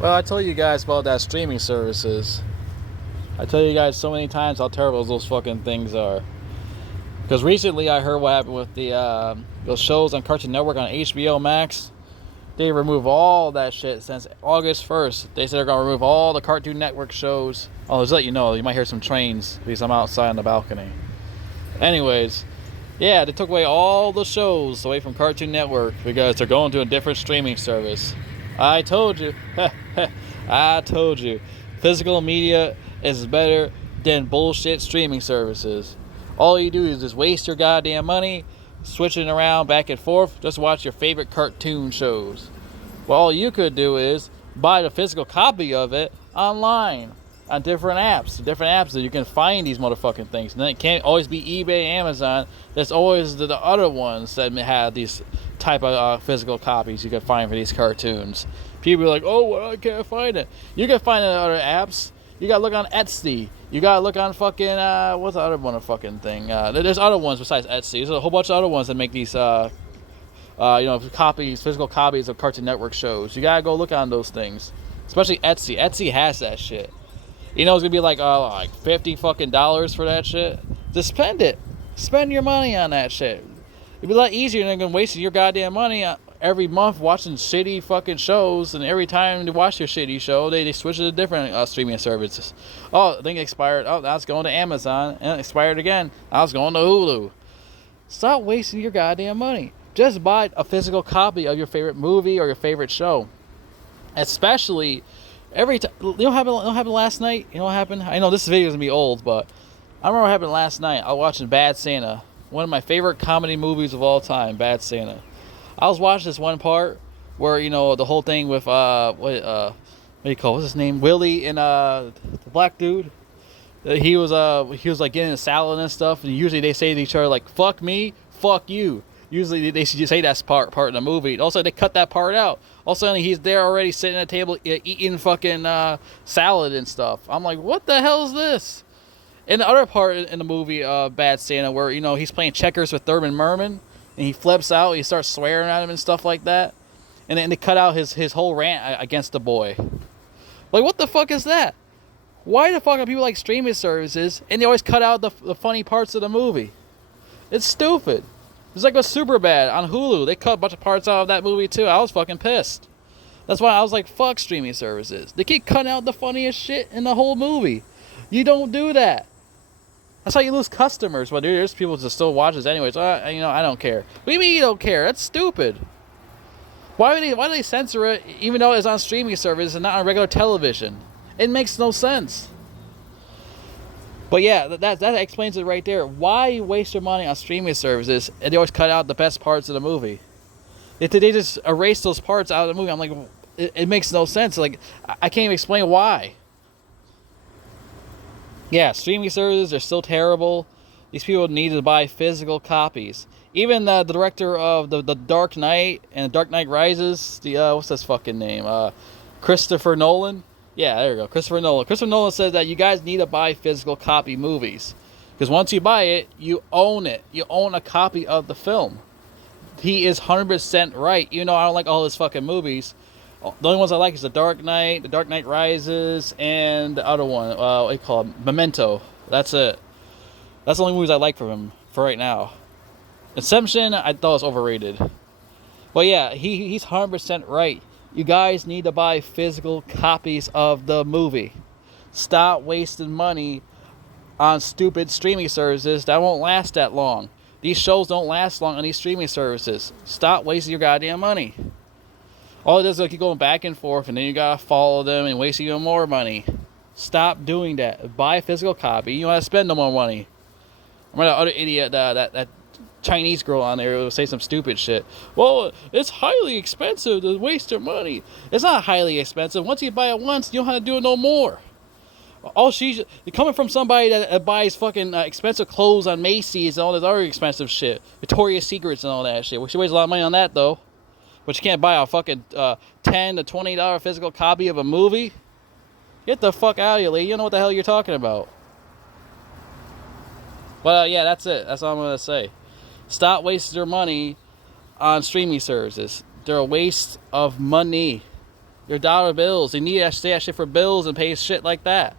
Well, I told you guys about that streaming services. I tell you guys so many times how terrible those fucking things are. Because recently I heard what happened with the those shows on Cartoon Network on HBO Max. They removed all that shit since August 1st. They said they're going to remove all the Cartoon Network shows. I'll just let you know, you might hear some trains because I'm outside on the balcony. Anyways, yeah, they took away all the shows away from Cartoon Network because they're going to a different streaming service. I told you. I told you. Physical media is better than bullshit streaming services. All you do is just waste your goddamn money switching around back and forth, just watch your favorite cartoon shows. Well, all you could do is buy the physical copy of it online on different apps that you can find these motherfucking things. And then it can't always be eBay, Amazon. There's always the other ones that have these type of physical copies you can find for these cartoons. People are like, oh, well, I can't find it. You can find it in other apps. You gotta look on Etsy. You gotta look on fucking, what's the other one of fucking thing? There's other ones besides Etsy. There's a whole bunch of other ones that make these, copies, physical copies of Cartoon Network shows. You gotta go look on those things. Especially Etsy. Etsy has that shit. You know it's gonna be like $50 fucking for that shit. Just spend it. Spend your money on that shit. It'd be a lot easier than wasting your goddamn money every month watching shitty fucking shows, and every time you watch your shitty show, they switch to different streaming services. Oh, I think it expired. Oh, now it's going to Amazon, and it expired again. Now it's going to Hulu. Stop wasting your goddamn money. Just buy a physical copy of your favorite movie or your favorite show. Especially every time. You know what happened last night? You know what happened? I know this video is gonna be old, but I remember what happened last night. I was watching Bad Santa, one of my favorite comedy movies of all time. Bad Santa. I was watching this one part where, you know, the whole thing with what do you call, what's his name, Willie, and the black dude. He was like getting a salad and stuff, and usually they say to each other like, fuck me, fuck you. Usually they should say that part in the movie. Also, they cut that part out. All of a sudden, he's there already sitting at a table eating fucking salad and stuff. I'm like, what the hell is this? And the other part in the movie, Bad Santa, where, you know, he's playing checkers with Thurman Merman, and he flips out, he starts swearing at him and stuff like that. And then they cut out his whole rant against the boy. Like, what the fuck is that? Why the fuck are people like streaming services, and they always cut out the funny parts of the movie? It's stupid. It's like with Superbad on Hulu. They cut a bunch of parts out of that movie too. I was fucking pissed. That's why I was like, fuck streaming services. They keep cutting out the funniest shit in the whole movie. You don't do that. That's how you lose customers. But there's people that still watch this anyways. I don't care. What do you mean you don't care? That's stupid. Why do they censor it even though it's on streaming service and not on regular television? It makes no sense. But yeah, that explains it right there. Why waste your money on streaming services and they always cut out the best parts of the movie? If they just erase those parts out of the movie, I'm like, it makes no sense. Like, I can't even explain why. Yeah, streaming services are still terrible. These people need to buy physical copies. Even the director of the Dark Knight and Dark Knight Rises, what's his fucking name? Christopher Nolan. Yeah, there you go. Christopher Nolan. Christopher Nolan says that you guys need to buy physical copy movies. Because once you buy it, you own it. You own a copy of the film. He is 100% right. Even though I don't like all his fucking movies. The only ones I like is The Dark Knight Rises, and the other one, what do you call it? Memento. That's it. That's the only movies I like from him for right now. Inception, I thought was overrated. But yeah, he's 100% right. You guys need to buy physical copies of the movie. Stop wasting money on stupid streaming services that won't last that long. These shows don't last long on these streaming services. Stop wasting your goddamn money. All it does is keep going back and forth, and then you gotta follow them and waste even more money. Stop doing that. Buy a physical copy. You don't have to spend no more money. Remember that other idiot, that Chinese girl on there will say some stupid shit. Well, it's highly expensive to waste your money. It's not highly expensive. Once you buy it once, you don't have to do it no more. Coming from somebody that buys fucking expensive clothes on Macy's and all this other expensive shit, Victoria's Secrets and all that shit. Well, she wastes a lot of money on that though. But you can't buy a fucking $10 to $20 physical copy of a movie. Get the fuck out of here, lady. You don't know what the hell you're talking about. Well, yeah, that's it. That's all I'm gonna say. Stop wasting your money on streaming services. They're a waste of money. Your dollar bills. You need to say that shit for bills and pay shit like that.